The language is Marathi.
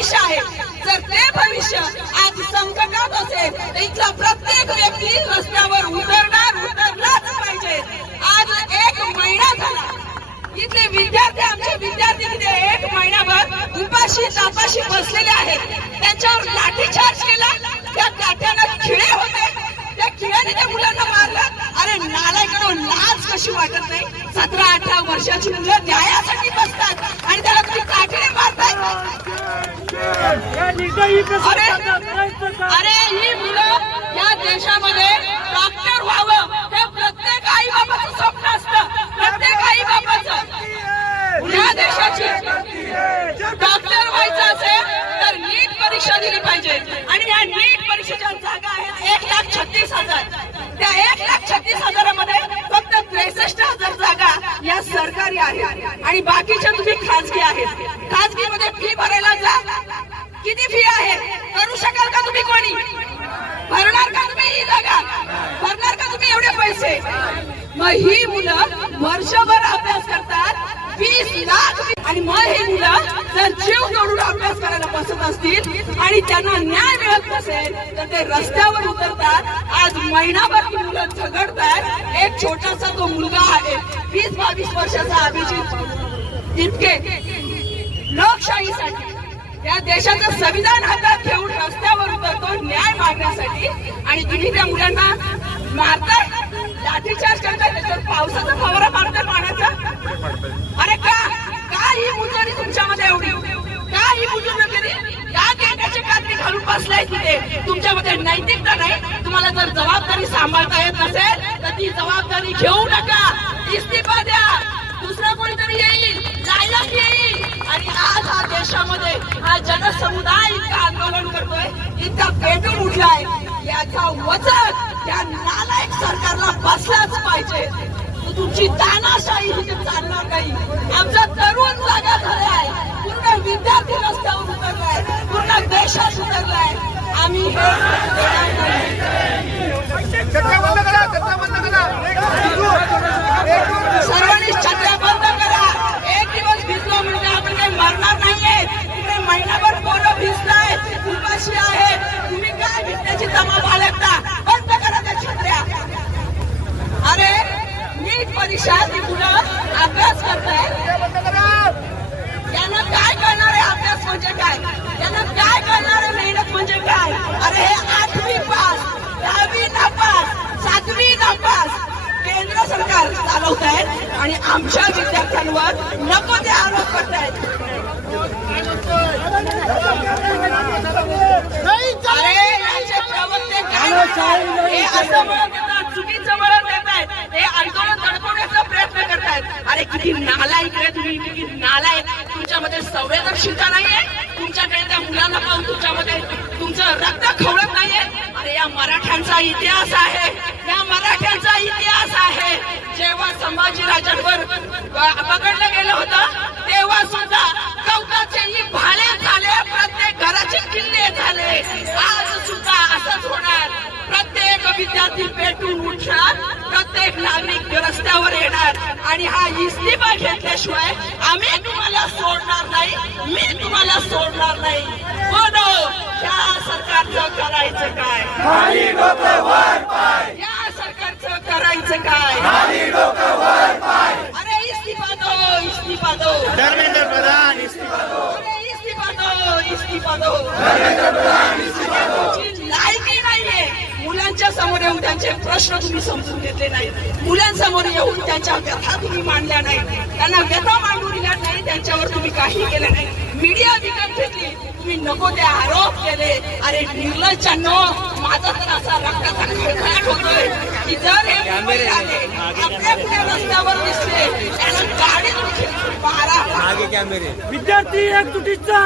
भविष्य आहे. जर ते भविष्य आज संकटात असेल तर इथला प्रत्येक व्यक्ती रस्त्यावर उतरलाच पाहिजे. आज 1 महिना झाला इथले विद्यार्थी, आमचे विद्यार्थी तिथे 1 महिनाभर उपाशी तापाशी बसलेले आहेत. त्यांच्यावर लाठीचार्ज केला, त्या लाठ्यानं खिळे होते, त्या खिळ्याने त्या मुलांना मारलं. अरे नालायकांनो, लाज कशी वाटत नाही? 17-18 वर्षाची मुलं न्यायासाठी बसतात आणि त्याला तुम्ही काठीने मारताय. अरे ही मुलं या देशामध्ये डॉक्टर व्हावं हे प्रत्येक आई बाबाचं स्वप्न असतं. प्रत्येक आई बाबाचं या देशाची डॉक्टर व्हायचं असेल तर नीट परीक्षा दिली पाहिजे. आणि या नीट परीक्षेच्या जागा आहेत 1,36,000. त्या 1,36,000मध्ये फक्त 63,000 जागा या सरकारी आहेत आणि बाकीच्या तुम्ही खाजगी आहेत. खाजगीमध्ये फी भरायला जा. किती फी आहे? करू शकाल का तुम्ही? कोणी भरणार का तुम्ही ही जागा? भरणार का तुम्ही एवढे पैसे? मग ही मुलं वर्षभर अभ्यास करतात, 20 लाख, आणि मग ही मुलं जर जीव तोडून अभ्यास करायला बसत असतील आणि त्यांना न्याय मिळत नसेल तर ते रस्त्यावर उतरतात. आज महिनाभर ही मुलं झगडतात. एक छोटासा तो मुलगा आहे 20-22 वर्षाचा अभिजित, इतके लोकशाहीसाठी या देशाचं संविधान हातात घेऊन रस्त्यावर उतरतो न्याय मागण्यासाठी. आणि तुम्ही त्या मुलांना मारताय, लाठीचार्ज करताय, त्याच्यावर पावसाचा फवारा मारताय पाण्याचा. अरे का ही मुजोरी तुमच्यामध्ये एवढी? का ही मुजोरी? का गेंड्याची कात्री घालून बसलाय तिथे? तुमच्यामध्ये नैतिकता नाही. तुम्हाला जर जबाबदारी सांभाळता येत नसेल तर ती जबाबदारी घेऊ नका. इस्तीफा द्या. दुसरा कोणीतरी येईल, लायक येईल. आणि आज हा देशामध्ये हा जनसमुदाय इतका आंदोलन करतोय, इतका पेटून उठलाय, याचा वचक या नालायक सरकारला बसलाच पाहिजे. तुमची तानाशाही इथे चालणार नाही. आमचा तरुण जागा झालाय, पूर्ण विद्यार्थी रस्त्यावर उतरलाय, पूर्ण देशात उतरलाय. आम्ही सर्वांनी छत्र्या बंद करा. एक दिवस भिजलो म्हणजे आपण काही मरणार नाहीये. तिकडे महिनाभर पोरं भिजतायत, उपाशी आहेत. तुम्ही काय भिजण्याची जमा बाळगता? बंद करा त्या छत्र्या. अरे नीट परीक्षा ती मुलं अभ्यास करतायत. यांना काय करणार आहे? अभ्यास म्हणजे काय? यांना काय करणार आहे? मेहनत म्हणजे काय? अरे हे 8वी पास, 10वी नापास, 7वी नापास केंद्र सरकार चालवत आहेत आणि आमच्या विद्यार्थ्यांवर नको ते आरोप करतायत. अरे यांचे प्रवक्ते काय हे असं म्हणत येतात, चुकीचं म्हणत येत आहेत, हे आंदोलन दडपवण्याचा प्रयत्न करतायत. अरे किती नालायक रे तुम्ही, किती नालायक. तुमच्यामध्ये संवेदनशीलता नाहीये. तुमच्याकडे त्या मुलांना पाहून तुमच्यामध्ये तुमचं रक्त खवळत नाहीये. अरे या मराठ्यांचा इतिहास आहे, या मराठ्यांचा इतिहास आहे. जेव्हा संभाजीराजांवर पकडलं गेलं होतं तेव्हा सुद्धा कौताचेही भाले झाले, प्रत्येक घराचे किल्ले झाले. आज सुद्धा असंच होणार. प्रत्येक विद्यार्थी पेटून उठणार, प्रत्येक नागरिक रस्त्यावर येणार. आणि हा इस्तीफा घेतल्याशिवाय आम्ही तुम्हाला सोडणार नाही, मी तुम्हाला सोडणार नाही. बोलो या सरकारचं करायचं काय? या सरकारचं करायचं काय? अरे इस्तीफा दो, इस्तीफा दो. धर्मेंद्र प्रधान इस्तीफा दो. अरे इस्तीफा दो, इस्तीफा दो. लायकी नाहीये. मुलांच्या समोर येऊन त्यांचे प्रश्न तुम्ही समजून घेतले नाही. मुलांसमोर येऊन त्यांच्या व्यथा तुम्ही मांडल्या नाही. त्यांना व्यथा मांडून दिल्या नाही. त्यांच्यावर तुम्ही काही केलं नाही. मीडिया विकत घेतली. तुम्ही नको ते आरोप केले. अरे निर्लज्जांनो, माझा तर असा रक्ताचा खळखळाट होतोय की जर हे मुंबईत आले, आपल्या पुढे रस्त्यावर दिसले, त्यांना गाडीत मारा. विद्यार्थी एकजुटीचा